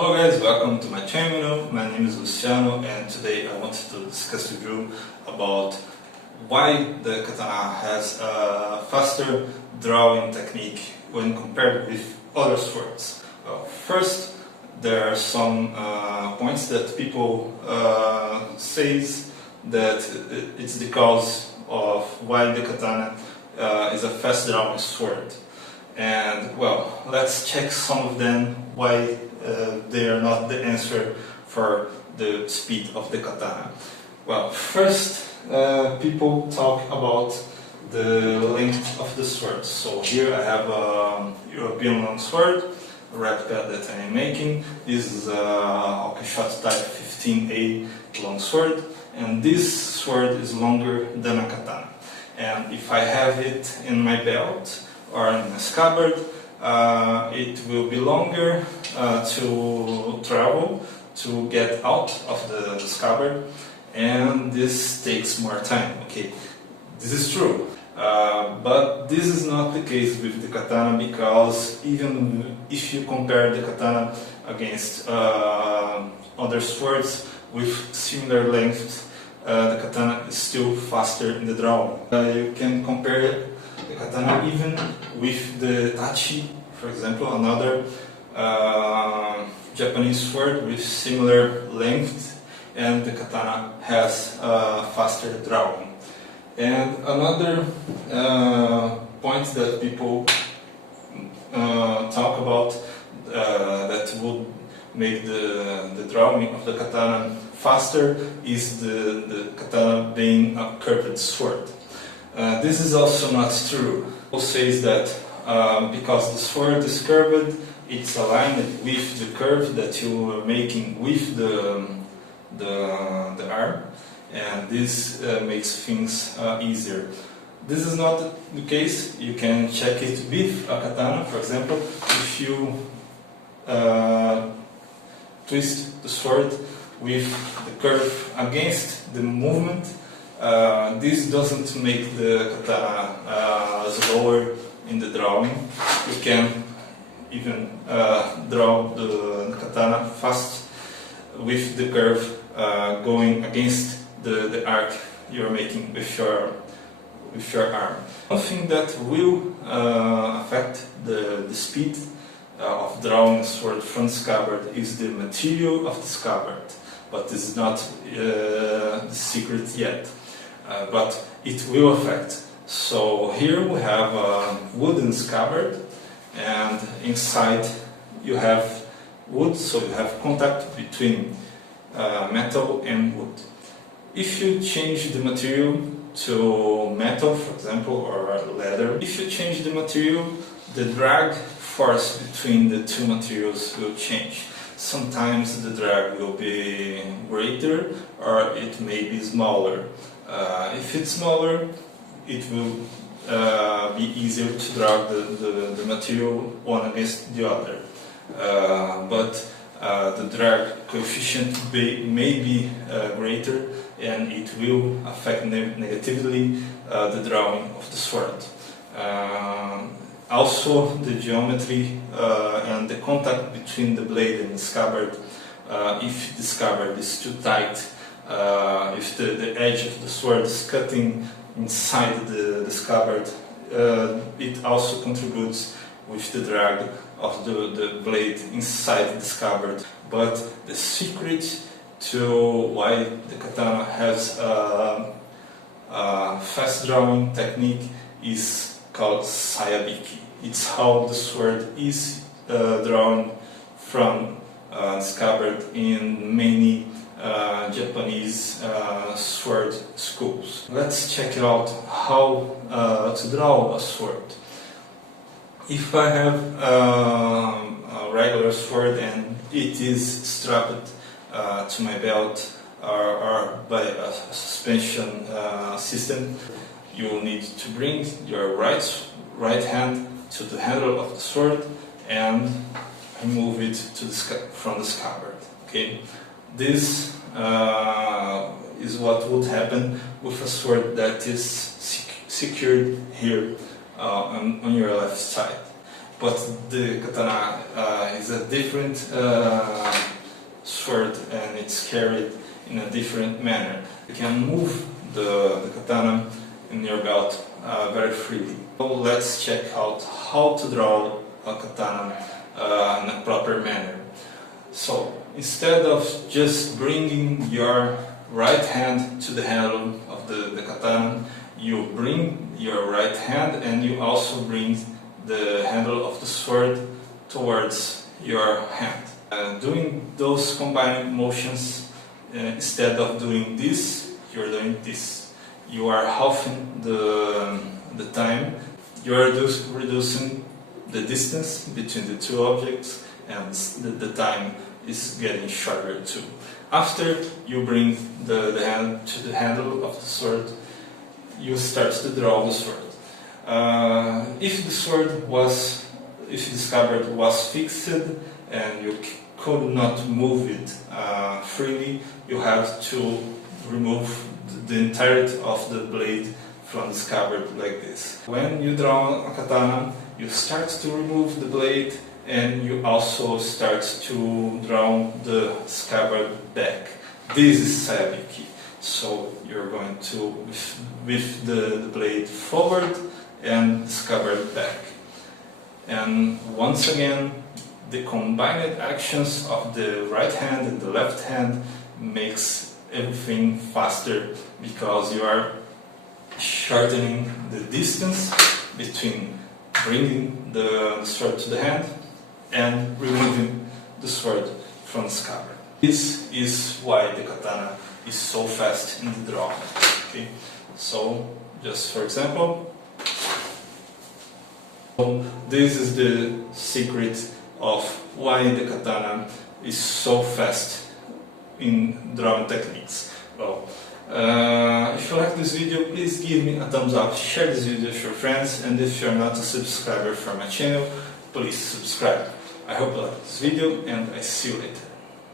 Hello guys, welcome to my channel. My name is Luciano and today I wanted to discuss with you about why the katana has a faster drawing technique when compared with other swords. First, there are some points that people says that it's the cause of why the katana is a fast drawing sword. And well, let's check some of them why they are not the answer for the speed of the katana. Well, first people talk about the length of the sword. So here I have a European long sword, a replica that I am making. This is a shot type 15A long sword, and this sword is longer than a katana. And if I have it in my belt or in a scabbard, it will be longer to travel, to get out of the scabbard, and this takes more time. Okay, this is true, but this is not the case with the katana, because even if you compare the katana against other swords with similar length, the katana is still faster in the drawing. You can compare the katana even with the tachi, for example, another Japanese sword with similar length, and the katana has faster drawing. And another point that people talk about that would make the drawing of the katana faster is the katana being a curved sword. This is also not true. People say that because the sword is curved, it's aligned with the curve that you are making with the arm, and this makes things easier. This is not the case. You can check it with a katana. For example, if you twist the sword with the curve against the movement, this doesn't make the katana slower in the drawing. You can even draw the katana fast with the curve going against the arc you're making with your arm. One thing that will affect the speed of drawing a sword from the scabbard is the material of the scabbard, but this is not the secret yet. But it will affect. So here we have a wooden scabbard, and inside you have wood, so you have contact between metal and wood. If you change the material to metal, for example, or leather, if you change the material, the drag force between the two materials will change. Sometimes the drag will be greater, or it may be smaller. If it's smaller, it will be easier to drag the material one against the other. But the drag coefficient may be greater, and it will affect negatively the drawing of the sword. Also, the geometry and the contact between the blade and the scabbard, if the scabbard is too tight, if the edge of the sword is cutting inside the scabbard, it also contributes with the drag of the blade inside the scabbard. But the secret to why the katana has a fast drawing technique is called sayabiki. It's how the sword is drawn from the scabbard in many Japanese sword schools. Let's check it out how to draw a sword. If I have a regular sword and it is strapped to my belt or by a suspension system, you will need to bring your right hand to the handle of the sword and remove it from the scabbard. Okay, this is what would happen with a sword that is secured here on your left side. but the katana is a different sword and it's carried in a different manner. You can move the katana in your belt very freely. So let's check out how to draw a katana in a proper manner. So instead of just bringing your right hand to the handle of the katana, you bring your right hand and you also bring the handle of the sword towards your hand. Doing those combined motions, instead of doing this, you're doing this. You are halving the time. You are reducing the distance between the two objects, and the time is getting shorter too. After you bring the hand to the handle of the sword, you start to draw the sword. If the scabbard was fixed and you could not move it freely, you have to remove the entirety of the blade from the scabbard like this. When you draw a katana, you start to remove the blade and you also start to draw the scabbard back. This is sabiki. So you're going to with the blade forward and the scabbard back. And once again, the combined actions of the right hand and the left hand makes everything faster, because you are shortening the distance between bringing the sword to the hand and removing the sword from the scabbard. This is why the katana is so fast in the drawing. Okay? So, just for example, this is the secret of why the katana is so fast in drawing techniques. Well, if you like this video, please give me a thumbs up, share this video with your friends, and if you're not a subscriber for my channel, please subscribe. I hope you like this video and I see you later.